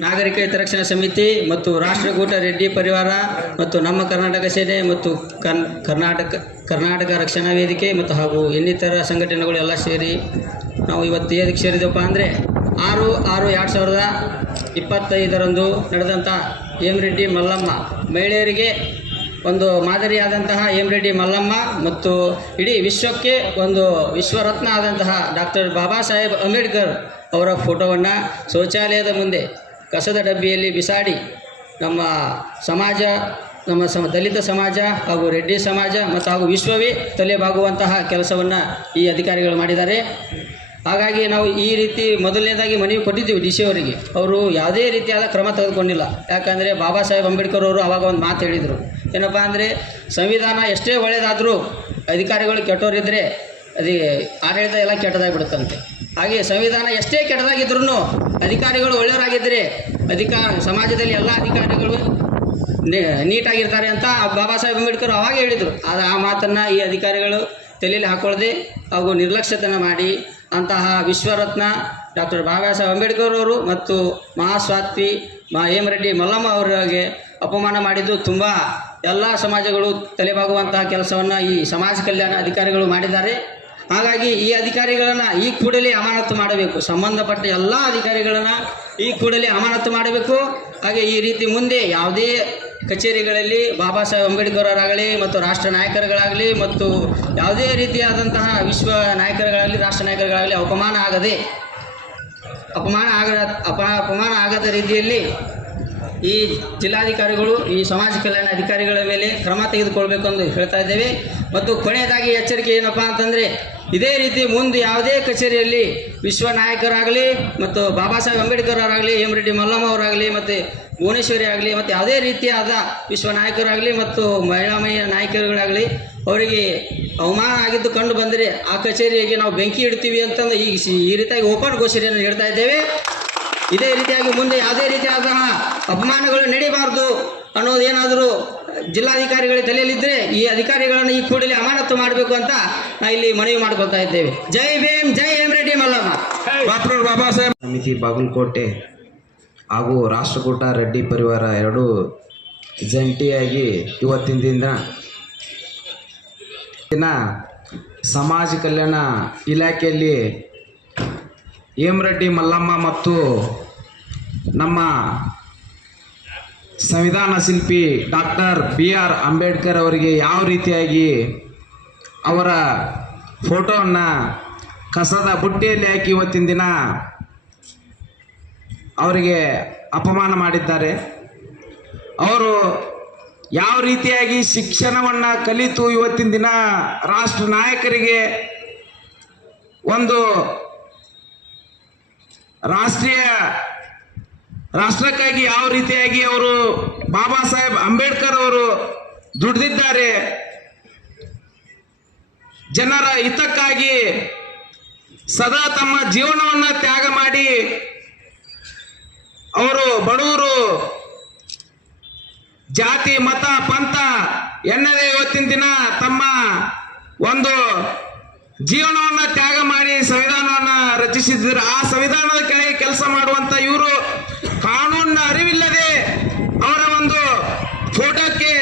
ನಾಗರಿಕ ಹಿತರಕ್ಷಣಾ ಸಮಿತಿ ಮತ್ತು ರಾಷ್ಟ್ರಕೂಟ ರೆಡ್ಡಿ ಪರಿವಾರ ಮತ್ತು ನಮ್ಮ ಕರ್ನಾಟಕ ಸೇನೆ ಮತ್ತು ಕನ್ ಕರ್ನಾಟಕ ಕರ್ನಾಟಕ ರಕ್ಷಣಾ ವೇದಿಕೆ ಮತ್ತು ಹಾಗೂ ಇನ್ನಿತರ ಸಂಘಟನೆಗಳು ಎಲ್ಲ ಸೇರಿ ನಾವು ಇವತ್ತು ಏನಕ್ಕೆ ಸೇರಿದೆವಪ್ಪ ಅಂದರೆ ಆರು ಆರು ಎರಡು ಸಾವಿರದ ಇಪ್ಪತ್ತೈದರಂದು ನಡೆದಂಥ ಎಂ ರೆಡ್ಡಿ ಮಲ್ಲಮ್ಮ ಮಹಿಳೆಯರಿಗೆ ಒಂದು ಮಾದರಿಯಾದಂತಹ ಎಂ ರೆಡ್ಡಿ ಮಲ್ಲಮ್ಮ ಮತ್ತು ಇಡೀ ವಿಶ್ವಕ್ಕೆ ಒಂದು ವಿಶ್ವರತ್ನ ಆದಂತಹ ಡಾಕ್ಟರ್ ಬಾಬಾ ಸಾಹೇಬ್ ಅಂಬೇಡ್ಕರ್ ಅವರ ಫೋಟೋವನ್ನು ಶೌಚಾಲಯದ ಮುಂದೆ ಕಸದ ಡಬ್ಬಿಯಲ್ಲಿ ಬಿಸಾಡಿ ನಮ್ಮ ಸಮಾಜ, ನಮ್ಮ ಸಮ, ದಲಿತ ಸಮಾಜ ಹಾಗೂ ರೆಡ್ಡಿ ಸಮಾಜ ಮತ್ತು ಹಾಗೂ ವಿಶ್ವವೇ ತಲೆಬಾಗುವಂತಹ ಕೆಲಸವನ್ನು ಈ ಅಧಿಕಾರಿಗಳು ಮಾಡಿದ್ದಾರೆ. ಹಾಗಾಗಿ ನಾವು ಈ ರೀತಿ ಮೊದಲನೇದಾಗಿ ಮನವಿ ಕೊಟ್ಟಿದ್ದೀವಿ ಡಿ ಸಿ ಅವರಿಗೆ. ಅವರು ಯಾವುದೇ ರೀತಿಯಾದ ಕ್ರಮ ತೆಗೆದುಕೊಂಡಿಲ್ಲ. ಯಾಕಂದರೆ ಬಾಬಾ ಸಾಹೇಬ್ ಅಂಬೇಡ್ಕರ್ ಅವರು ಅವಾಗ ಒಂದು ಮಾತು ಹೇಳಿದರು. ಏನಪ್ಪ ಅಂದರೆ, ಸಂವಿಧಾನ ಎಷ್ಟೇ ಒಳ್ಳೆಯದಾದರೂ ಅಧಿಕಾರಿಗಳು ಕೆಟ್ಟವರಿದ್ದರೆ ಅದೇ ಆಡಳಿತ ಎಲ್ಲ ಕೆಟ್ಟದಾಗಿಬಿಡುತ್ತಂತೆ. ಹಾಗೆ ಸಂವಿಧಾನ ಎಷ್ಟೇ ಕೆಟ್ಟದಾಗಿದ್ರೂ ಅಧಿಕಾರಿಗಳು ಒಳ್ಳೆಯವರಾಗಿದ್ದರೆ ಅಧಿಕಾರ ಸಮಾಜದಲ್ಲಿ ಎಲ್ಲ ಅಧಿಕಾರಿಗಳು ನೀಟಾಗಿರ್ತಾರೆ ಅಂತ ಬಾಬಾ ಸಾಹೇಬ್ ಅಂಬೇಡ್ಕರ್ ಅವಾಗ ಹೇಳಿದರು. ಆ ಮಾತನ್ನು ಈ ಅಧಿಕಾರಿಗಳು ತಲೆಯಲ್ಲಿ ಹಾಕೊಳ್ಳದೆ ಹಾಗೂ ನಿರ್ಲಕ್ಷ್ಯತನ ಮಾಡಿ ಅಂತಹ ವಿಶ್ವರತ್ನ ಡಾಕ್ಟರ್ ಬಾಬಾ ಸಾಹೇಬ್ ಅಂಬೇಡ್ಕರ್ ಅವರು ಮತ್ತು ಮಹಾಸ್ವಾತಿ ಮಾ ಹೇಮರೆಡ್ಡಿ ಮಲ್ಲಮ್ಮ ಅವರಿಗೆ ಅಪಮಾನ ಮಾಡಿದ್ದು ತುಂಬ ಎಲ್ಲ ಸಮಾಜಗಳು ತಲೆಬಾಗುವಂತಹ ಕೆಲಸವನ್ನು ಈ ಸಮಾಜ ಕಲ್ಯಾಣ ಅಧಿಕಾರಿಗಳು ಮಾಡಿದ್ದಾರೆ. ಹಾಗಾಗಿ ಈ ಅಧಿಕಾರಿಗಳನ್ನು ಈ ಕೂಡಲೇ ಅಮಾನತು ಮಾಡಬೇಕು. ಸಂಬಂಧಪಟ್ಟ ಎಲ್ಲ ಅಧಿಕಾರಿಗಳನ್ನು ಈ ಕೂಡಲೇ ಅಮಾನತು ಮಾಡಬೇಕು. ಹಾಗೆ ಈ ರೀತಿ ಮುಂದೆ ಯಾವುದೇ ಕಚೇರಿಗಳಲ್ಲಿ ಬಾಬಾ ಸಾಹೇಬ್ ಅಂಬೇಡ್ಕರ್ ಅವರಾಗಲಿ ಮತ್ತು ರಾಷ್ಟ್ರ ನಾಯಕರುಗಳಾಗಲಿ ಮತ್ತು ಯಾವುದೇ ರೀತಿಯಾದಂತಹ ವಿಶ್ವ ನಾಯಕರುಗಳಾಗಲಿ, ರಾಷ್ಟ್ರ ನಾಯಕರುಗಳಾಗಲಿ ಅಪಮಾನ ಆಗದೆ, ಅಪಮಾನ ಆಗ ಅಪ, ಅಪಮಾನ ಆಗದ ರೀತಿಯಲ್ಲಿ ಈ ಜಿಲ್ಲಾಧಿಕಾರಿಗಳು, ಈ ಸಮಾಜ ಕಲ್ಯಾಣ ಅಧಿಕಾರಿಗಳ ಮೇಲೆ ಕ್ರಮ ತೆಗೆದುಕೊಳ್ಬೇಕು ಎಂದು ಹೇಳ್ತಾ ಇದ್ದೇವೆ. ಮತ್ತು ಕೊನೆಯದಾಗಿ ಎಚ್ಚರಿಕೆ ಏನಪ್ಪ ಅಂತಂದರೆ, ಇದೇ ರೀತಿ ಮುಂದೆ ಯಾವುದೇ ಕಚೇರಿಯಲ್ಲಿ ವಿಶ್ವ ನಾಯಕರಾಗಲಿ ಮತ್ತು ಬಾಬಾ ಸಾಹೇಬ್ ಅಂಬೇಡ್ಕರ್ ಅವರಾಗಲಿ ಎಂ ರೆಡ್ಡಿ ಮಲ್ಲಮ್ಮ ಅವರಾಗಲಿ ಮತ್ತು ಭುವನೇಶ್ವರಿ ಆಗಲಿ ಮತ್ತು ಯಾವುದೇ ರೀತಿಯಾದ ವಿಶ್ವ ನಾಯಕರಾಗಲಿ ಮತ್ತು ಮಹಿಳಾ ಮಹಿಳಾ ನಾಯಕರುಗಳಾಗಲಿ ಅವರಿಗೆ ಅವಮಾನ ಆಗಿದ್ದು ಕಂಡು ಬಂದರೆ ಆ ಕಚೇರಿಗೆ ನಾವು ಬೆಂಕಿ ಇಡ್ತೀವಿ ಅಂತಂದು ಈ ಈ ರೀತಿಯಾಗಿ ಓಪನ್ ಘೋಷಣೆಯನ್ನು ಹೇಳ್ತಾ ಇದ್ದೇವೆ. ಇದೇ ರೀತಿಯಾಗಿ ಮುಂದೆ ಯಾವುದೇ ರೀತಿಯಾದ ಅಪಮಾನಗಳು ನಡೀಬಾರ್ದು ಅನ್ನೋದೇನಾದರೂ ಜಿಲ್ಲಾಧಿಕಾರಿಗಳ ತಲೆಯಲ್ಲಿದ್ದರೆ ಈ ಅಧಿಕಾರಿಗಳನ್ನು ಈ ಕೂಡಲೇ ಅಮಾನತು ಮಾಡಬೇಕು ಅಂತ ನಾ ಇಲ್ಲಿ ಮನವಿ ಮಾಡ್ಕೊಳ್ತಾ ಇದ್ದೇವೆ. ಜೈ ಭೀಮ್ ಜೈ ಎಂ ರೆಡ್ಡಿ ಮಲ್ಲಮ್ಮ. ಡಾಕ್ಟರ್ ಬಾಬಾ ಸಾಹೇಬ್. ಸಮಿತಿ ಬಾಗಲಕೋಟೆ ಹಾಗೂ ರಾಷ್ಟ್ರಕೂಟ ರೆಡ್ಡಿ ಪರಿವಾರ ಎರಡೂ ಜಂಟಿಯಾಗಿ ಇವತ್ತಿನ ದಿನ ದಿನ ಸಮಾಜ ಕಲ್ಯಾಣ ಇಲಾಖೆಯಲ್ಲಿ ಹೇಮರೆಡ್ಡಿ ಮಲ್ಲಮ್ಮ ಮತ್ತು ನಮ್ಮ ಸಂವಿಧಾನ ಶಿಲ್ಪಿ ಡಾಕ್ಟರ್ ಬಿ ಆರ್ ಅಂಬೇಡ್ಕರ್ ಅವರಿಗೆ ಯಾವ ರೀತಿಯಾಗಿ ಅವರ ಫೋಟೋವನ್ನು ಕಸದ ಬುಟ್ಟಿಯಲ್ಲಿ ಹಾಕಿ ಇವತ್ತಿನ ದಿನ ಅವರಿಗೆ ಅಪಮಾನ ಮಾಡಿದ್ದಾರೆ. ಅವರು ಯಾವ ರೀತಿಯಾಗಿ ಶಿಕ್ಷಣವನ್ನು ಕಲಿತು ಇವತ್ತಿನ ದಿನ ರಾಷ್ಟ್ರ ನಾಯಕರಿಗೆ ಒಂದು ರಾಷ್ಟ್ರೀಯ ರಾಷ್ಟ್ರಕ್ಕಾಗಿ ಯಾವ ರೀತಿಯಾಗಿ ಅವರು ಬಾಬಾ ಸಾಹೇಬ್ ಅಂಬೇಡ್ಕರ್ ಅವರು ದುಡಿದಿದ್ದಾರೆ. ಜನರ ಹಿತಕ್ಕಾಗಿ ಸದಾ ತಮ್ಮ ಜೀವನವನ್ನು ತ್ಯಾಗ ಮಾಡಿ ಅವರು ಬಡವರು ಜಾತಿ, ಮತ, ಪಂಥ ಎನ್ನದೇ ಇವತ್ತಿನ ದಿನ ತಮ್ಮ ಒಂದು ಜೀವನವನ್ನ ತ್ಯಾಗ ಮಾಡಿ ಸಂವಿಧಾನವನ್ನ ರಚಿಸಿದ್ರು. ಆ ಸಂವಿಧಾನದ ಕೆಳಗೆ ಕೆಲಸ ಮಾಡುವಂತ ಇವರು ಕಾನೂನಿನ ಅರಿವಿಲ್ಲದೆ ಅವರ ಒಂದು ಫೋಟೋಕ್ಕೆ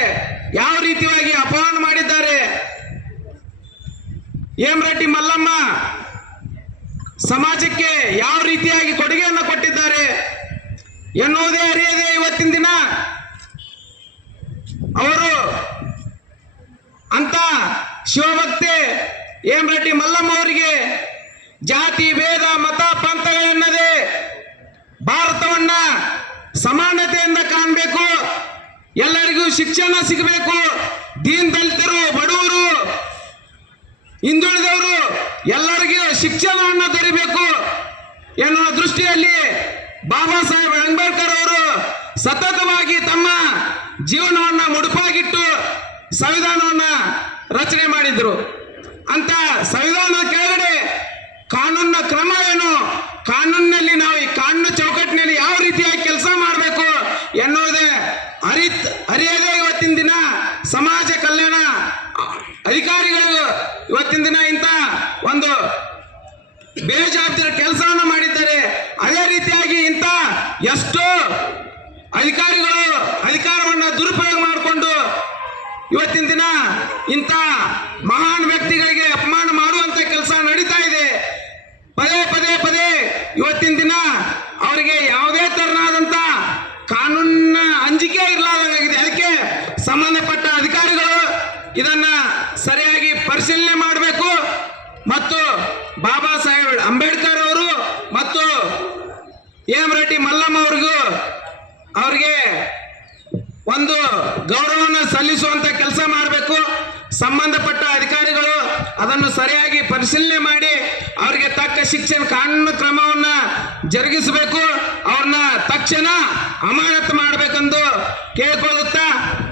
ಯಾವ ರೀತಿಯಾಗಿ ಅಪಮಾನ ಮಾಡಿದ್ದಾರೆ. ಹೇಮರೆಡ್ಡಿ ಮಲ್ಲಮ್ಮ ಸಮಾಜಕ್ಕೆ ಯಾವ ರೀತಿಯಾಗಿ ಕೊಡುಗೆಯನ್ನು ಕೊಟ್ಟಿದ್ದಾರೆ. ಎನ್ನುವುದೇ ಅರಿಯದೆ ಇವತ್ತಿನ ದಿನ. ಅವರು ಅಂತ ಶಿವಭಕ್ತಿ ಹೇಮ್ರಟ್ಟಿ ಮಲ್ಲಮ್ಮ ಅವರಿಗೆ ಜಾತಿ, ಭೇದ, ಮತ, ಪಂಥಗಳೆನ್ನದೆ ಭಾರತವನ್ನ ಸಮಾನತೆಯಿಂದ ಕಾಣಬೇಕು. ಎಲ್ಲರಿಗೂ ಶಿಕ್ಷಣ ಸಿಗಬೇಕು. ದೀನ್ ದಲಿತರು, ಬಡವರು, ಹಿಂದುಳಿದವರು ಎಲ್ಲರಿಗೂ ಶಿಕ್ಷಣವನ್ನು ದೊರೀಬೇಕು ಎನ್ನುವ ದೃಷ್ಟಿಯಲ್ಲಿ ಬಾಬಾ ಸಾಹೇಬ್ ಅಂಬೇಡ್ಕರ್ ಅವರು ಸತತವಾಗಿ ತಮ್ಮ ಜೀವನವನ್ನ ಮುಡುಪಾಗಿಟ್ಟು ಸಂವಿಧಾನವನ್ನ ರಚನೆ ಮಾಡಿದ್ರು. ಅಂತ ಸಂವಿಧಾನ ಕೆಳಗಡೆ ಕಾನೂನಿನ ಕ್ರಮ ಏನು? ಕಾನೂನಿನಲ್ಲಿ ನಾವು ಈ ಕಾನೂನು ಚೌಕಟ್ಟಿನಲ್ಲಿ ಯಾವ ರೀತಿಯಾಗಿ ಕೆಲಸ ಮಾಡಬೇಕು ಎನ್ನುವುದೇ ಅರಿತ್, ಅರಿಯದೇ ಇವತ್ತಿನ ದಿನ ಸಮಾಜ ಕಲ್ಯಾಣ ಅಧಿಕಾರಿಗಳು ಇವತ್ತಿನ ದಿನ ಇಂಥ ಒಂದು ಬೇಜವಾಬ್ದಾರಿ ಕೆಲಸವನ್ನು ಮಾಡಿದ್ದಾರೆ. ಅದೇ ರೀತಿಯಾಗಿ ಎಷ್ಟೋ ಅಧಿಕಾರಿಗಳು ಅಧಿಕಾರವನ್ನು ದುರುಪಯೋಗ ಮಾಡಿಕೊಂಡು ಇವತ್ತಿನ ದಿನ ಇಂಥ ಮಹಾನ್ ವ್ಯಕ್ತಿಗಳಿಗೆ ಅಪಮಾನ ಮಾಡುವಂತ ಕೆಲಸ ನಡೀತಾ ಇದೆ. ಪದೇ ಪದೇ ಪದೇ ಇವತ್ತಿನ ದಿನ ಅವರಿಗೆ ಯಾವುದೇ ತರನಾದಂತ ಕಾನೂನಿನ ಅಂಜಿಕೆ ಇರಲಾರ್ದಂಗಾಗಿದೆ ಅದಕ್ಕೆ ಸಂಬಂಧಪಟ್ಟ ಅಧಿಕಾರಿಗಳು ಇದನ್ನ ಸರಿಯಾಗಿ ಪರಿಶೀಲನೆ ಮಾಡಬೇಕು ಮತ್ತು ಬಾಬಾ ಸಾಹೇಬ್ ಅಂಬೇಡ್ಕರ್ ಅವರು ಮತ್ತು ಎಂ ರೆಡ್ಡಿ ಮಲ್ಲಮ್ಮ ಅವ್ರಿಗೂ ಅವ್ರಿಗೆ ಒಂದು ಗೌರವವನ್ನು ಸಲ್ಲಿಸುವಂತ ಕೆಲಸ ಮಾಡಬೇಕು. ಸಂಬಂಧಪಟ್ಟ ಅಧಿಕಾರಿಗಳು ಅದನ್ನು ಸರಿಯಾಗಿ ಪರಿಶೀಲನೆ ಮಾಡಿ ಅವರಿಗೆ ತಕ್ಕ ಶಿಕ್ಷಣ ಕಾನೂನು ಕ್ರಮವನ್ನ ಜರುಗಿಸಬೇಕು. ಅವ್ರನ್ನ ತಕ್ಷಣ ಅಮಾನತ್ ಮಾಡಬೇಕೆಂದು ಕೇಳ್ಕೊಳ್ಳುತ್ತಾ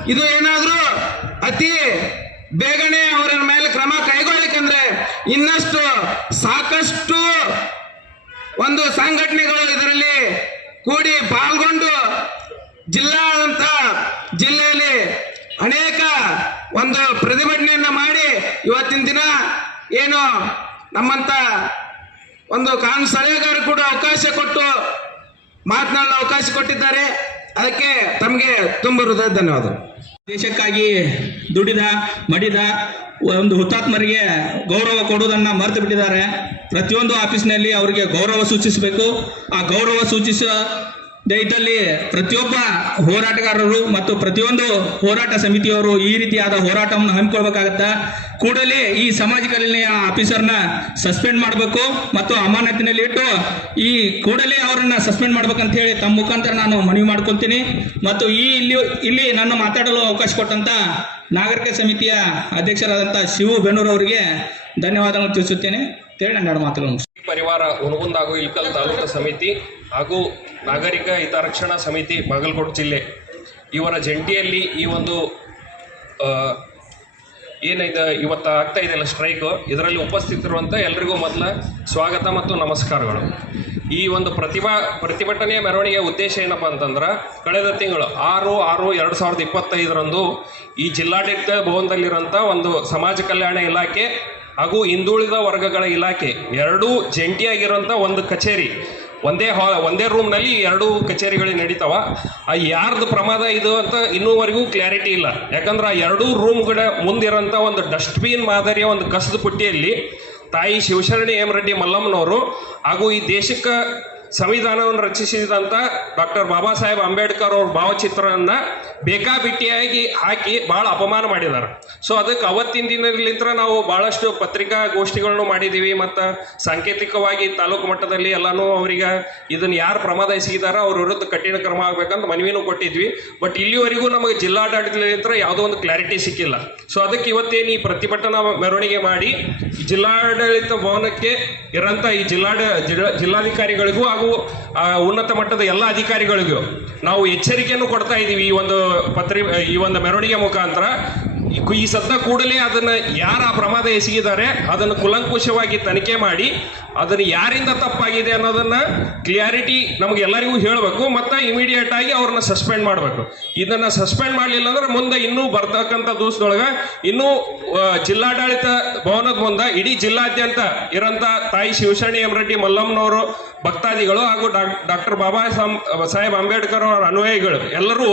ಇದು ಏನಾದರೂ ಅತಿ ಬೇಗನೆ ಅವರ ಮೇಲೆ ಕ್ರಮ ಕೈಗೊಳ್ಳಬೇಕಂದ್ರೆ ಇನ್ನಷ್ಟು ಸಾಕಷ್ಟು ಒಂದು ಸಂಘಟನೆಗಳು ಇದರಲ್ಲಿ ಕೂಡಿ ಪಾಲ್ಗೊಂಡು ಜಿಲ್ಲಾಡಳಿತ ಜಿಲ್ಲೆಯಲ್ಲಿ ಅನೇಕ ಒಂದು ಪ್ರತಿಭಟನೆಯನ್ನು ಮಾಡಿ ಇವತ್ತಿನ ದಿನ ಏನು ನಮ್ಮಂತ ಒಂದು ಕಾನೂನು ಸಲಹೆಗಾರ ಕೂಡ ಅವಕಾಶ ಕೊಟ್ಟು ಮಾತನಾಡಲು ಅವಕಾಶ ಕೊಟ್ಟಿದ್ದಾರೆ. ಅದಕ್ಕೆ ತಮಗೆ ತುಂಬ ಹೃದಯ ಧನ್ಯವಾದ ದೇಶಕ್ಕಾಗಿ ದುಡಿದ, ಮಡಿದ ಒಂದು ಹುತಾತ್ಮರಿಗೆ ಗೌರವ ಕೊಡುವುದನ್ನ ಮರೆತು ಬಿಟ್ಟಿದ್ದಾರೆ. ಪ್ರತಿಯೊಂದು ಆಫೀಸ್ನಲ್ಲಿ ಅವರಿಗೆ ಗೌರವ ಸೂಚಿಸಬೇಕು. ಆ ಗೌರವ ಸೂಚಿಸ ಇದ್ದಲ್ಲಿ ಪ್ರತಿಯೊಬ್ಬ ಹೋರಾಟಗಾರರು ಮತ್ತು ಪ್ರತಿಯೊಂದು ಹೋರಾಟ ಸಮಿತಿಯವರು ಈ ರೀತಿಯಾದ ಹೋರಾಟವನ್ನು ಹಮ್ಮಿಕೊಳ್ಬೇಕಾಗತ್ತ ಕೂಡಲೇ ಈ ಸಮಾಜ ಕಲ್ಯಾಣ ಆಫೀಸರ್ನ ಸಸ್ಪೆಂಡ್ ಮಾಡಬೇಕು ಮತ್ತು ಅಮಾನತಿನಲ್ಲಿ ಇಟ್ಟು, ಈ ಕೂಡಲೇ ಅವರನ್ನ ಸಸ್ಪೆಂಡ್ ಮಾಡ್ಬೇಕಂತ ಹೇಳಿ ತಮ್ಮ ಮುಖಾಂತರ ನಾನು ಮನವಿ ಮಾಡ್ಕೊತೀನಿ ಮತ್ತು ಈ ಇಲ್ಲಿ ಇಲ್ಲಿ ನನ್ನ ಮಾತಾಡಲು ಅವಕಾಶ ಕೊಟ್ಟಂತ ನಾಗರಿಕ ಸಮಿತಿಯ ಅಧ್ಯಕ್ಷರಾದಂಥ ಶಿವು ಬೆನ್ನೂರು ಅವರಿಗೆ ಧನ್ಯವಾದಗಳನ್ನು ತಿಳಿಸುತ್ತೇನೆ. ಪರಿವಾರ ಹುನಗುಂದ ಹಾಗೂ ಇಲ್ಕಲ್ ತಾಲೂಕು ಸಮಿತಿ ಹಾಗೂ ನಾಗರಿಕ ಹಿತರಕ್ಷಣಾ ಸಮಿತಿ ಬಾಗಲಕೋಟೆ ಜಿಲ್ಲೆ. ಇವರ ಜಂಟಿಯಲ್ಲಿ ಈ ಒಂದು ಏನಿದೆ, ಇವತ್ತು ಆಗ್ತಾ ಇದೆಯಲ್ಲ ಸ್ಟ್ರೈಕು. ಇದರಲ್ಲಿ ಉಪಸ್ಥಿತಿರುವಂಥ ಎಲ್ರಿಗೂ ಮೊದಲ ಸ್ವಾಗತ ಮತ್ತು ನಮಸ್ಕಾರಗಳು. ಈ ಒಂದು ಪ್ರತಿಭಾ, ಪ್ರತಿಭಟನೆಯ ಮೆರವಣಿಗೆಯ ಉದ್ದೇಶ ಏನಪ್ಪ ಅಂತಂದ್ರೆ, ಕಳೆದ ತಿಂಗಳು ಆರು ಆರು ಎರಡು ಸಾವಿರದ ಇಪ್ಪತ್ತೈದರಂದು ಈ ಜಿಲ್ಲಾಡಳಿತ ಭವನದಲ್ಲಿರುವಂಥ ಒಂದು ಸಮಾಜ ಕಲ್ಯಾಣ ಇಲಾಖೆ ಹಾಗೂ ಹಿಂದುಳಿದ ವರ್ಗಗಳ ಇಲಾಖೆ ಎರಡೂ ಜಂಟಿಯಾಗಿರುವಂಥ ಒಂದು ಕಚೇರಿ. ಒಂದೇ ಹಾ ಒಂದೇ ರೂಮ್ನಲ್ಲಿ ಎರಡು ಕಚೇರಿಗಳು ನಡೀತಾವ. ಆ ಯಾರ್ದು ಪ್ರಮಾದ ಇದು ಅಂತ ಇನ್ನೂವರೆಗೂ ಕ್ಲಾರಿಟಿ ಇಲ್ಲ. ಯಾಕಂದ್ರೆ ಆ ಎರಡೂ ರೂಮ್ಗಳ ಮುಂದಿರೋಂಥ ಒಂದು ಡಸ್ಟ್ಬಿನ್ ಮಾದರಿಯ ಒಂದು ಕಸದ ಪುಟ್ಟಿಯಲ್ಲಿ ತಾಯಿ ಶಿವಶರಣಿ ಎಂ ರೆಡ್ಡಿ ಮಲ್ಲಮ್ಮನವರು ಹಾಗೂ ಈ ದೇಶಕ್ಕೆ ಸಂವಿಧಾನವನ್ನು ರಚಿಸಿದಂಥ ಡಾಕ್ಟರ್ ಬಾಬಾ ಸಾಹೇಬ್ ಅಂಬೇಡ್ಕರ್ ಅವ್ರ ಭಾವಚಿತ್ರವನ್ನು ಬೇಕಾಬಿಟ್ಟಿಯಾಗಿ ಹಾಕಿ ಭಾಳ ಅಪಮಾನ ಮಾಡಿದ್ದಾರೆ. ಸೊ ಅದಕ್ಕೆ ಅವತ್ತಿನ ದಿನಲಿಂತ್ರ ನಾವು ಭಾಳಷ್ಟು ಪತ್ರಿಕಾ ಗೋಷ್ಠಿಗಳನ್ನು ಮಾಡಿದ್ದೀವಿ ಮತ್ತು ಸಾಂಕೇತಿಕವಾಗಿ ತಾಲೂಕು ಮಟ್ಟದಲ್ಲಿ ಎಲ್ಲನೂ ಅವರಿಗೆ ಇದನ್ನು ಯಾರು ಪ್ರಮಾದ ಎಸಗಿದಾರೋ ಅವ್ರ ವಿರುದ್ಧ ಕಠಿಣ ಕ್ರಮ ಆಗ್ಬೇಕಂತ ಮನವಿನೂ ಕೊಟ್ಟಿದ್ವಿ. ಬಟ್ ಇಲ್ಲಿವರೆಗೂ ನಮಗೆ ಜಿಲ್ಲಾಡಳಿತಲಿಂತ್ರ ಯಾವುದೋ ಒಂದು ಕ್ಲಾರಿಟಿ ಸಿಕ್ಕಿಲ್ಲ. ಸೊ ಅದಕ್ಕೆ ಇವತ್ತೇನು ಈ ಪ್ರತಿಭಟನಾ ಮೆರವಣಿಗೆ ಮಾಡಿ ಜಿಲ್ಲಾಡಳಿತ ಭವನಕ್ಕೆ ಇರೋಂಥ ಈ ಜಿಲ್ಲಾಡ, ಜಿಲ್ಲಾ- ಜಿಲ್ಲಾಧಿಕಾರಿಗಳಿಗೂ ಹಾಗೂ ಆ, ಉನ್ನತ ಮಟ್ಟದ ಎಲ್ಲ ಅಧಿಕಾರಿಗಳಿಗೂ ನಾವು ಎಚ್ಚರಿಕೆಯನ್ನು ಕೊಡ್ತಾ ಇದ್ದೀವಿ ಈ ಒಂದು ಪತ್ರಿ ಈ ಒಂದು ಮೆರವಣಿಗೆ ಮುಖಾಂತರ. ಈ- ಸದ್ದ ಕೂಡಲೇ ಅದನ್ನು ಯಾರು ಆ ಪ್ರಮಾದ ಎಸಗಿದ್ದಾರೆ, ಅದನ್ನು ಕುಲಂಕುಷವಾಗಿ ತನಿಖೆ ಮಾಡಿ, ಅದನ್ನು ಯಾರಿಂದ ತಪ್ಪಾಗಿದೆ ಅನ್ನೋದನ್ನ ಕ್ಲಿಯಾರಿಟಿ ನಮಗೆಲ್ಲರಿಗೂ ಹೇಳಬೇಕು, ಮತ್ತು ಇಮಿಡಿಯೇಟ್ ಆಗಿ ಅವ್ರನ್ನ ಸಸ್ಪೆಂಡ್ ಮಾಡಬೇಕು. ಇದನ್ನು ಸಸ್ಪೆಂಡ್ ಮಾಡಲಿಲ್ಲ ಅಂದ್ರೆ ಮುಂದೆ ಇನ್ನೂ ಬರ್ತಕ್ಕಂಥ ದಿವಸದೊಳಗೆ ಇನ್ನೂ ಜಿಲ್ಲಾಡಳಿತ ಭವನದ ಮುಂದೆ ಇಡೀ ಜಿಲ್ಲಾದ್ಯಂತ ಇರೋಂಥ ತಾಯಿ ಶಿವಶರಣಿ ಎಂ ರೆಡ್ಡಿ ಮಲ್ಲಮ್ಮನವರು, ಭಕ್ತಾದಿಗಳು ಹಾಗೂ ಡಾಕ್ಟರ್ ಬಾಬಾ ಸಾಹೇಬ್ ಅಂಬೇಡ್ಕರ್ ಅವರ ಅನುಯಾಯಿಗಳು ಎಲ್ಲರೂ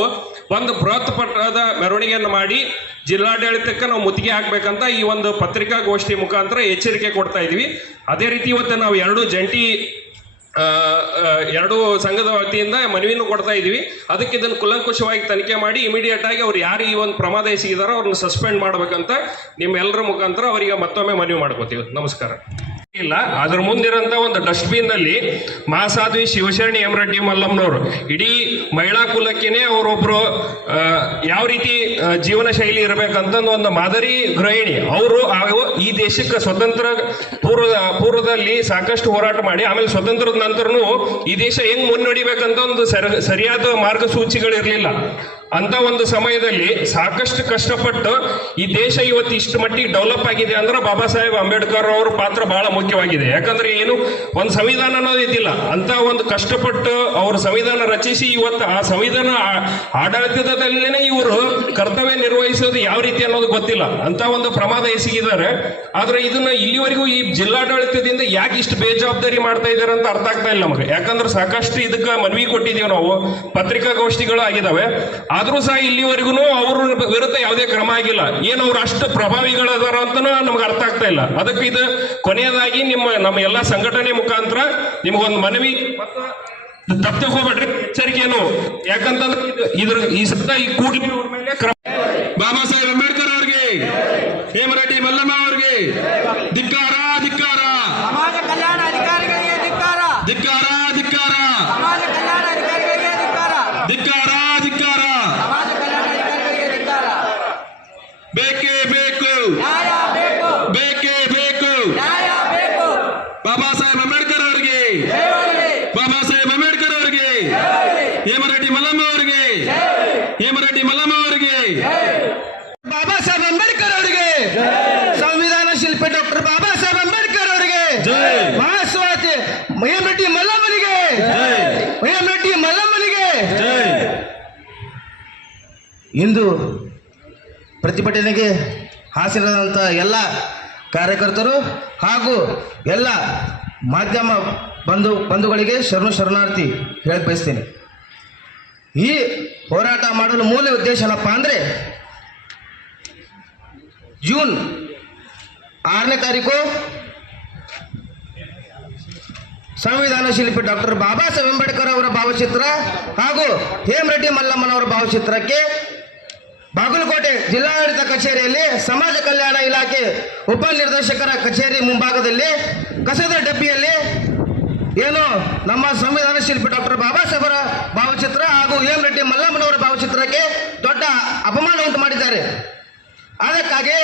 ಒಂದು ಬೃಹತ್ ಪಟ್ಟದ ಮೆರವಣಿಗೆಯನ್ನು ಮಾಡಿ ಜಿಲ್ಲಾಡಳಿತಕ್ಕೆ ನಾವು ಮುತ್ತಿಗೆ ಹಾಕ್ಬೇಕಂತ ಈ ಒಂದು ಪತ್ರಿಕಾಗೋಷ್ಠಿ ಮುಖಾಂತರ ಎಚ್ಚರಿಕೆ ಕೊಡ್ತಾ ಇದ್ವಿ ಅದೇ ರೀತಿ ಇವತ್ತು ನಾವು ಎರಡು ಜಂಟಿ ಎರಡು ಸಂಘದ ವತಿಯಿಂದ ಮನವಿಯನ್ನು ಕೊಡ್ತಾ ಇದ್ವಿ ಅದಕ್ಕೆ ಇದನ್ನು ಕುಲಂಕುಷವಾಗಿ ತನಿಖೆ ಮಾಡಿ ಇಮಿಡಿಯೇಟ್ ಆಗಿ ಅವ್ರು ಯಾರು ಈ ಒಂದು ಪ್ರಮಾದ ಎಸಗಿದಾರೋ ಅವ್ರನ್ನ ಸಸ್ಪೆಂಡ್ ಮಾಡ್ಬೇಕಂತ ನಿಮ್ಮೆಲ್ಲರ ಮುಖಾಂತರ ಅವರಿಗೆ ಮತ್ತೊಮ್ಮೆ ಮನವಿ ಮಾಡ್ಕೋತೀವಿ. ನಮಸ್ಕಾರ. ಇಲ್ಲ. ಅದ್ರ ಮುಂದಿರಂತ ಒಂದು ಡಸ್ಟ್ಬಿನ್ನಲ್ಲಿ ಮಹಾಸಾಧ್ವಿ ಶಿವಶರಣಿ ಎಂ ರೆಡ್ಡಿ ಮಲ್ಲಮ್ಮನವರು. ಇಡೀ ಮಹಿಳಾ ಕುಲಕ್ಕೇನೆ ಅವರೊಬ್ರು ಯಾವ ರೀತಿ ಜೀವನ ಶೈಲಿ ಇರಬೇಕಂತ ಒಂದು ಮಾದರಿ ಗೃಹಿಣಿ. ಅವರು ಈ ದೇಶಕ್ಕೆ ಸ್ವತಂತ್ರ ಪೂರ್ವ, ಪೂರ್ವದಲ್ಲಿ ಸಾಕಷ್ಟು ಹೋರಾಟ ಮಾಡಿ, ಆಮೇಲೆ ಸ್ವತಂತ್ರದ ನಂತರನೂ ಈ ದೇಶ ಹೆಂಗ್ ಮುನ್ನಡಿಬೇಕಂತ ಒಂದು ಸರ- ಸರಿಯಾದ ಮಾರ್ಗಸೂಚಿಗಳಿರಲಿಲ್ಲ. ಅಂತ ಒಂದು ಸಮಯದಲ್ಲಿ ಸಾಕಷ್ಟು ಕಷ್ಟಪಟ್ಟು ಈ ದೇಶ ಇವತ್ತು ಇಷ್ಟು ಮಟ್ಟಿಗೆ ಡೆವಲಪ್ ಆಗಿದೆ ಅಂದ್ರೆ ಬಾಬಾ ಸಾಹೇಬ್ ಅಂಬೇಡ್ಕರ್ ಅವರ ಪಾತ್ರ ಬಹಳ ಮುಖ್ಯವಾಗಿದೆ. ಯಾಕಂದ್ರೆ ಏನು, ಒಂದು ಸಂವಿಧಾನ ಅನ್ನೋದು ಇದ್ದಿಲ್ಲ. ಅಂತ ಒಂದು ಕಷ್ಟಪಟ್ಟು ಅವರು ಸಂವಿಧಾನ ರಚಿಸಿ ಇವತ್ತು ಆ ಸಂವಿಧಾನ ಆಡಳಿತದಲ್ಲೇನೆ ಇವರು ಕರ್ತವ್ಯ ನಿರ್ವಹಿಸೋದು ಯಾವ ರೀತಿ ಅನ್ನೋದು ಗೊತ್ತಿಲ್ಲ. ಅಂತ ಒಂದು ಪ್ರಮಾದ ಎಸಗಿದ್ದಾರೆ. ಆದ್ರೆ ಇದನ್ನ ಇಲ್ಲಿವರೆಗೂ ಈ ಜಿಲ್ಲಾಡಳಿತದಿಂದ ಯಾಕೆ ಇಷ್ಟು ಬೇಜವಾಬ್ದಾರಿ ಮಾಡ್ತಾ ಇದ್ದಾರೆ ಅಂತ ಅರ್ಥ ಆಗ್ತಾ ಇಲ್ಲ ನಮಗೆ. ಯಾಕಂದ್ರೆ ಸಾಕಷ್ಟು ಇದಕ್ಕೆ ಮನವಿ ಕೊಟ್ಟಿದ್ದೀವಿ ನಾವು. ಪತ್ರಿಕಾಗೋಷ್ಠಿಗಳು ಆಗಿದಾವೆ ಆದ್ರೂ ಸಹ ಇಲ್ಲಿವರೆಗೂ ಅವ್ರ ವಿರುದ್ಧ ಯಾವುದೇ ಕ್ರಮ ಆಗಿಲ್ಲ. ಏನು ಅವ್ರು ಅಷ್ಟು ಪ್ರಭಾವಿಗಳದಾರ ಅಂತ ನಮ್ಗೆ ಅರ್ಥ ಆಗ್ತಾ ಇಲ್ಲ. ಅದಕ್ಕೆ ಇದು ಕೊನೆಯದಾಗಿ ನಿಮ್ಮ, ನಮ್ಮ ಎಲ್ಲ ಸಂಘಟನೆ ಮುಖಾಂತರ ನಿಮಗೊಂದು ಮನವಿ ತಪ್ಪು ಹೋಗ್ಬೇಡ್ರಿ. ಎಚ್ಚರಿಕೆಯನ್ನು ಯಾಕಂತಂದ್ರೆ ಇದು ಇದ್ರ ಈ ಸತ್ತ ಈ ಇವ್ರ ಮೇಲೆ ಕ್ರಮ. ಬಾಬಾ ಸಾಹೇಬ್ ಅಂಬೇಡ್ಕರ್ ಅವ್ರಿಗೆ. ಹೇಮರೆಡ್ಡಿ ಮಲ್ಲಮ್ಮ ಅವರಿಗೆ ಧಿಕ್ಕಾರ ಧಿಕ್ಕಾರ ಸಮಾಜ ಕಲ್ಯಾಣ ಅಧಿಕಾರಿಗಳಿಗೆ ಧಿಕ್ಕಾರ ಧಿಕ್ಕಾರ ಧಿಕ್ಕಾರ ಸಮಾಜ ಕಲ್ಯಾಣ ಅಧಿಕಾರಿಗಳಿಗೆ ಧಿಕ್ಕಾರ ಧಿಕ್ಕಾರ ಧಿಕ್ಕಾರ ಸಮಾಜ ಕಲ್ಯಾಣ ಅಧಿಕಾರಿಗಳಿಗೆ ಧಿಕ್ಕಾರ ಬೇಕೇ ಬೇಕು ನ್ಯಾಯ ಬೇಕು ಬೇಕೇ ಬೇಕು ನ್ಯಾಯ ಬೇಕು ಬಾಬಾ ಸಾಹೇಬ್ ಅಂಬೇಡ್ಕರ್ ಅವರಿಗೆ ದೇವರಿಗೆ ಬಾಬಾ ಸಾಹೇಬ್ ಅಂಬೇಡ್ಕರ್ ಅವರಿಗೆ ಹೇಮರೆಡ್ಡಿ ಮಲ್ಲಮ್ಮ ಅವರಿಗೆ ಹೇಮರೆಡ್ಡಿ ಮಲ್ಲಮ್ಮ ಅವರಿಗೆ ಬಾಬಾ ಸಾಹೇಬ್ ಅಂಬೇಡ್ಕರ್ ಅವರಿಗೆ ಸಂವಿಧಾನ ಶಿಲ್ಪಿ ಡಾಕ್ಟರ್ ಬಾಬಾ ಸಾಹೇಬ್ ಅಂಬೇಡ್ಕರ್ ಅವರಿಗೆ ಮಹಾಸ್ವಾತಿ ಮಯ್ಯಮರೆಡ್ಡಿ ಮಲ್ಲಮ್ಮನಿಗೆ ಮಯ್ಯಮರೆಡ್ಡಿ ಮಲ್ಲಮ್ಮನಿಗೆ ಇಂದು ಪ್ರತಿಭಟನೆಗೆ ಹಾಸನದಂಥ ಎಲ್ಲ ಕಾರ್ಯಕರ್ತರು ಹಾಗೂ ಎಲ್ಲ ಮಾಧ್ಯಮ ಬಂಧು ಬಂಧುಗಳಿಗೆ ಶರಣು ಶರಣಾರ್ಥಿ ಹೇಳಿ ಬಯಸ್ತೇನೆ ಈ ಹೋರಾಟ ಮಾಡಲು ಮೂಲ ಉದ್ದೇಶ ಏನಪ್ಪ ಅಂದರೆ ಜೂನ್ ಆರನೇ ತಾರೀಕು ಸಂವಿಧಾನ ಶಿಲ್ಪಿ ಡಾಕ್ಟರ್ ಬಾಬಾ ಸಾಹೇಬ್ ಅಂಬೇಡ್ಕರ್ ಅವರ ಭಾವಚಿತ್ರ ಹಾಗೂ ಹೇಮರೆಡ್ಡಿ ಮಲ್ಲಮ್ಮನವರ ಭಾವಚಿತ್ರಕ್ಕೆ ಬಾಗಲಕೋಟೆ ಜಿಲ್ಲಾಡಳಿತ ಕಚೇರಿಯಲ್ಲಿ ಸಮಾಜ ಕಲ್ಯಾಣ ಇಲಾಖೆ ಉಪನಿರ್ದೇಶಕರ ಕಚೇರಿ ಮುಂಭಾಗದಲ್ಲಿ ಕಸದ ಡಬ್ಬಿಯಲ್ಲಿ ಏನು ನಮ್ಮ ಸಂವಿಧಾನ ಶಿಲ್ಪಿ ಡಾಕ್ಟರ್ ಬಾಬಾ ಸಾಹೇಬರ ಭಾವಚಿತ್ರ ಹಾಗೂ ಎಂ ರೆಡ್ಡಿ ಮಲ್ಲಮ್ಮನವರ ಭಾವಚಿತ್ರಕ್ಕೆ ದೊಡ್ಡ ಅಪಮಾನ ಉಂಟು ಮಾಡಿದ್ದಾರೆ. ಅದಕ್ಕಾಗಿ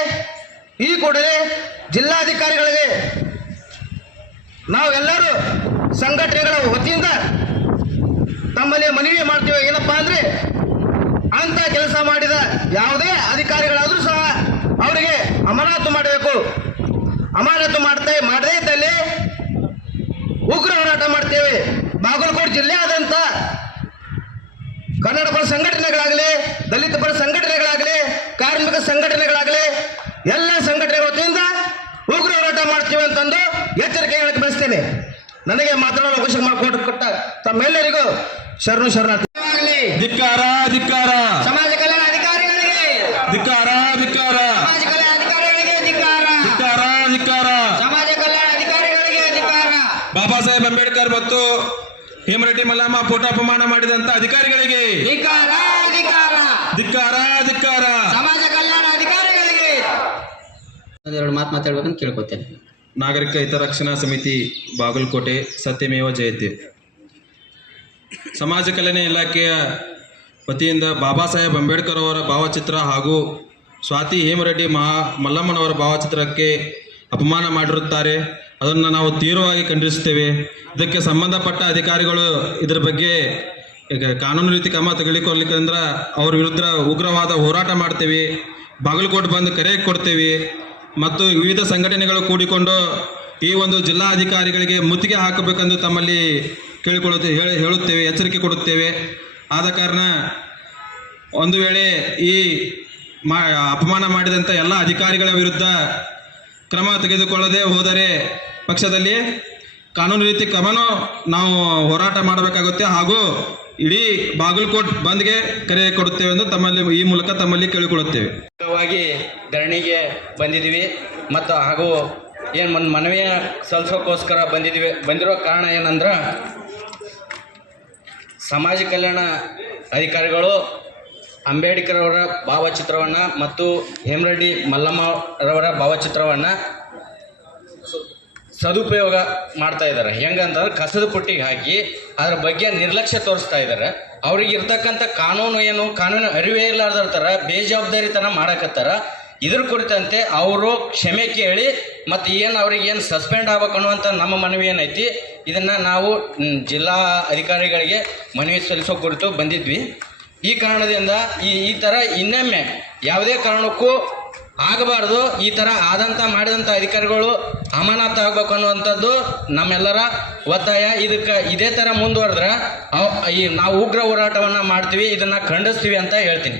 ಈ ಕೂಡಲೇ ಜಿಲ್ಲಾಧಿಕಾರಿಗಳಿಗೆ ನಾವೆಲ್ಲರೂ ಸಂಘಟನೆಗಳ ವತಿಯಿಂದ ತಮ್ಮಲ್ಲಿ ಮನವಿ ಮಾಡ್ತೀವಿ. ಏನಪ್ಪಾ ಅಂದ್ರೆ ಯಾವುದೇ ಅಧಿಕಾರಿಗಳಾದರೂ ಸಹ ಅವರಿಗೆ ಅಮಾನತು ಮಾಡಬೇಕು. ಅಮಾನತು ಮಾಡ್ತಾ ಮಾಡದೇ ಇದ್ದಲ್ಲಿ ಉಗ್ರ ಹೋರಾಟ ಮಾಡ್ತೇವೆ. ಬಾಗಲಕೋಟೆ ಜಿಲ್ಲೆಯಾದಂಥ ಕನ್ನಡ ಪರ ಸಂಘಟನೆಗಳಾಗಲಿ ದಲಿತ ಪರ ಸಂಘಟನೆಗಳಾಗಲಿ ಕಾರ್ಮಿಕ ಸಂಘಟನೆಗಳಾಗಲಿ ಎಲ್ಲ ಸಂಘಟನೆಗಳ ವತಿಯಿಂದ ಉಗ್ರ ಹೋರಾಟ ಮಾಡ್ತೀವಿ ಅಂತಂದು ಎಚ್ಚರಿಕೆ ಹೇಳಕ್ಕೆ ಬಯಸ್ತೇನೆ. ನನಗೆ ಮಾತನಾಡಲು ಅವಕಾಶ ಮಾಡಿಕೊಟ್ಟು ಕೊಟ್ಟ ತಮ್ಮೆಲ್ಲರಿಗೂ ಶರಣು ಶರಣಾರ್ಥಿ. ಧಿಕ್ಕಾರ ಧಿಕ್ಕಾರ. ಸಮಾಜ ಕಲ್ಯಾಣ ಅಧಿಕಾರಿಗಳಿಗೆ ಧಿಕ್ಕಾರ ಧಿಕ್ಕಾರ ಸಮಾಜ ಕಲ್ಯಾಣ ಅಧಿಕಾರಿಗಳಿಗೆ ಧಿಕ್ಕಾರ ಧಿಕ್ಕಾರ ಧಿಕ್ಕಾರ ಸಮಾಜ ಕಲ್ಯಾಣ ಅಧಿಕಾರಿಗಳಿಗೆ ಧಿಕ್ಕಾರ ಬಾಬಾ ಸಾಹೇಬ್ ಅಂಬೇಡ್ಕರ್ ಮತ್ತು ಹೇಮರೆಡ್ಡಿ ಮಲ್ಲಮ್ಮ ಫೋಟಾಪಮಾನ ಮಾಡಿದಂತ ಅಧಿಕಾರಿಗಳಿಗೆ. ಧಿಕ್ಕಾರ ಧಿಕ್ಕಾರ ಸಮಾಜ ಕಲ್ಯಾಣ ಅಧಿಕಾರಿಗಳಿಗೆ. ಎರಡು ಮಾತು ಮಾತಾಡ್ಬೇಕಂತ ಕೇಳ್ಕೊತೇನೆ. ನಾಗರಿಕ ಹಿತರಕ್ಷಣಾ ಸಮಿತಿ ಬಾಗಲಕೋಟೆ ಸತ್ಯಮೇವ ಜಯತೆ. ಸಮಾಜ ಕಲ್ಯಾಣ ಇಲಾಖೆಯ ವತಿಯಿಂದ ಬಾಬಾ ಸಾಹೇಬ್ ಅಂಬೇಡ್ಕರ್ ಅವರ ಭಾವಚಿತ್ರ ಹಾಗೂ ಸ್ವಾತಿ ಹೇಮರೆಡ್ಡಿ ಮಹಾ ಮಲ್ಲಮ್ಮನವರ ಭಾವಚಿತ್ರಕ್ಕೆ ಅಪಮಾನ ಮಾಡಿರುತ್ತಾರೆ. ಅದನ್ನು ನಾವು ತೀವ್ರವಾಗಿ ಖಂಡಿಸುತ್ತೇವೆ. ಇದಕ್ಕೆ ಸಂಬಂಧಪಟ್ಟ ಅಧಿಕಾರಿಗಳು ಇದರ ಬಗ್ಗೆ ಈಗ ಕಾನೂನು ರೀತಿ ಕ್ರಮ ತೆಗೆದುಕೊಳ್ಳಿಕ್ಕಂದ್ರೆ ಅವ್ರ ವಿರುದ್ಧ ಉಗ್ರವಾದ ಹೋರಾಟ ಮಾಡ್ತೇವೆ. ಬಾಗಲಕೋಟೆ ಬಂದು ಕರೆ ಕೊಡ್ತೇವೆ. ಮತ್ತು ವಿವಿಧ ಸಂಘಟನೆಗಳು ಕೂಡಿಕೊಂಡು ಈ ಒಂದು ಜಿಲ್ಲಾಧಿಕಾರಿಗಳಿಗೆ ಮುತ್ತಿಗೆ ಹಾಕಬೇಕೆಂದು ತಮ್ಮಲ್ಲಿ ಕೇಳಿಕೊಳ್ಳುತ್ತೆ, ಹೇಳಿ, ಹೇಳುತ್ತೇವೆ, ಎಚ್ಚರಿಕೆ ಕೊಡುತ್ತೇವೆ. ಆದ ಕಾರಣ ಒಂದು ವೇಳೆ ಈ ಮಾ, ಅಪಮಾನ ಮಾಡಿದಂಥ ಎಲ್ಲ ಅಧಿಕಾರಿಗಳ ವಿರುದ್ಧ ಕ್ರಮ ತೆಗೆದುಕೊಳ್ಳದೆ ಹೋದರೆ ಪಕ್ಷದಲ್ಲಿ ಕಾನೂನು ರೀತಿ ಕ್ರಮನೂ ನಾವು ಹೋರಾಟ ಮಾಡಬೇಕಾಗುತ್ತೆ. ಹಾಗೂ ಇಡೀ ಬಾಗಲಕೋಟ್ ಬಂದ್ಗೆ ಕರೆ ಕೊಡುತ್ತೇವೆ ಎಂದು ತಮ್ಮಲ್ಲಿ ಈ ಮೂಲಕ ತಮ್ಮಲ್ಲಿ ಕೇಳಿಕೊಳ್ಳುತ್ತೇವೆ. ಮುಖ್ಯವಾಗಿ ಧರಣಿಗೆ ಬಂದಿದ್ದೀವಿ ಮತ್ತು ಹಾಗೂ ಏನು ಒಂದು ಮನವಿಯ ಸಲ್ಲಿಸೋಕ್ಕೋಸ್ಕರ ಬಂದಿದ್ದೀವಿ. ಬಂದಿರೋ ಕಾರಣ ಏನಂದ್ರೆ ಸಮಾಜ ಕಲ್ಯಾಣ ಅಧಿಕಾರಿಗಳು ಅಂಬೇಡ್ಕರ್ ಅವರ ಭಾವಚಿತ್ರವನ್ನು ಮತ್ತು ಹೇಮರೆಡ್ಡಿ ಮಲ್ಲಮ್ಮರವರ ಭಾವಚಿತ್ರವನ್ನು ಸದುಪಯೋಗ ಮಾಡ್ತಾ ಇದ್ದಾರೆ. ಹೆಂಗಂತಂದ್ರೆ ಕಸದ ಪುಟ್ಟಿಗೆ ಹಾಕಿ ಅದರ ಬಗ್ಗೆ ನಿರ್ಲಕ್ಷ್ಯ ತೋರಿಸ್ತಾ ಇದ್ದಾರೆ. ಅವ್ರಿಗೆ ಇರ್ತಕ್ಕಂಥ ಕಾನೂನು ಏನು, ಕಾನೂನು ಅರಿವೇ ಇಲ್ಲಾರ್ದರ ಥರ ಬೇಜವಾಬ್ದಾರಿತನ ಮಾಡಕತ್ತಾರ. ಇದ್ರ ಕುರಿತಂತೆ ಅವರು ಕ್ಷಮೆ ಕೇಳಿ ಮತ್ತು ಏನು ಅವ್ರಿಗೆ ಏನು ಸಸ್ಪೆಂಡ್ ಆಗ್ಬೇಕು ಅನ್ನುವಂಥ ನಮ್ಮ ಮನವಿ ಏನೈತಿ, ಇದನ್ನು ನಾವು ಜಿಲ್ಲಾ ಅಧಿಕಾರಿಗಳಿಗೆ ಮನವಿ ಸಲ್ಲಿಸೋ ಕುರಿತು ಬಂದಿದ್ವಿ. ಈ ಕಾರಣದಿಂದ ಈ ಈ ಥರ ಇನ್ನೊಮ್ಮೆ ಯಾವುದೇ ಕಾರಣಕ್ಕೂ ಆಗಬಾರ್ದು. ಈ ಥರ ಆದಂಥ ಮಾಡಿದಂಥ ಅಧಿಕಾರಿಗಳು ಅಮಾನತ ಆಗಬೇಕು ಅನ್ನುವಂಥದ್ದು ನಮ್ಮೆಲ್ಲರ ಒತ್ತಾಯ. ಇದಕ್ಕೆ ಇದೇ ಥರ ಮುಂದುವರೆದ್ರೆ ಈ ನಾವು ಉಗ್ರ ಹೋರಾಟವನ್ನು ಮಾಡ್ತೀವಿ, ಇದನ್ನು ಖಂಡಿಸ್ತೀವಿ ಅಂತ ಹೇಳ್ತೀನಿ.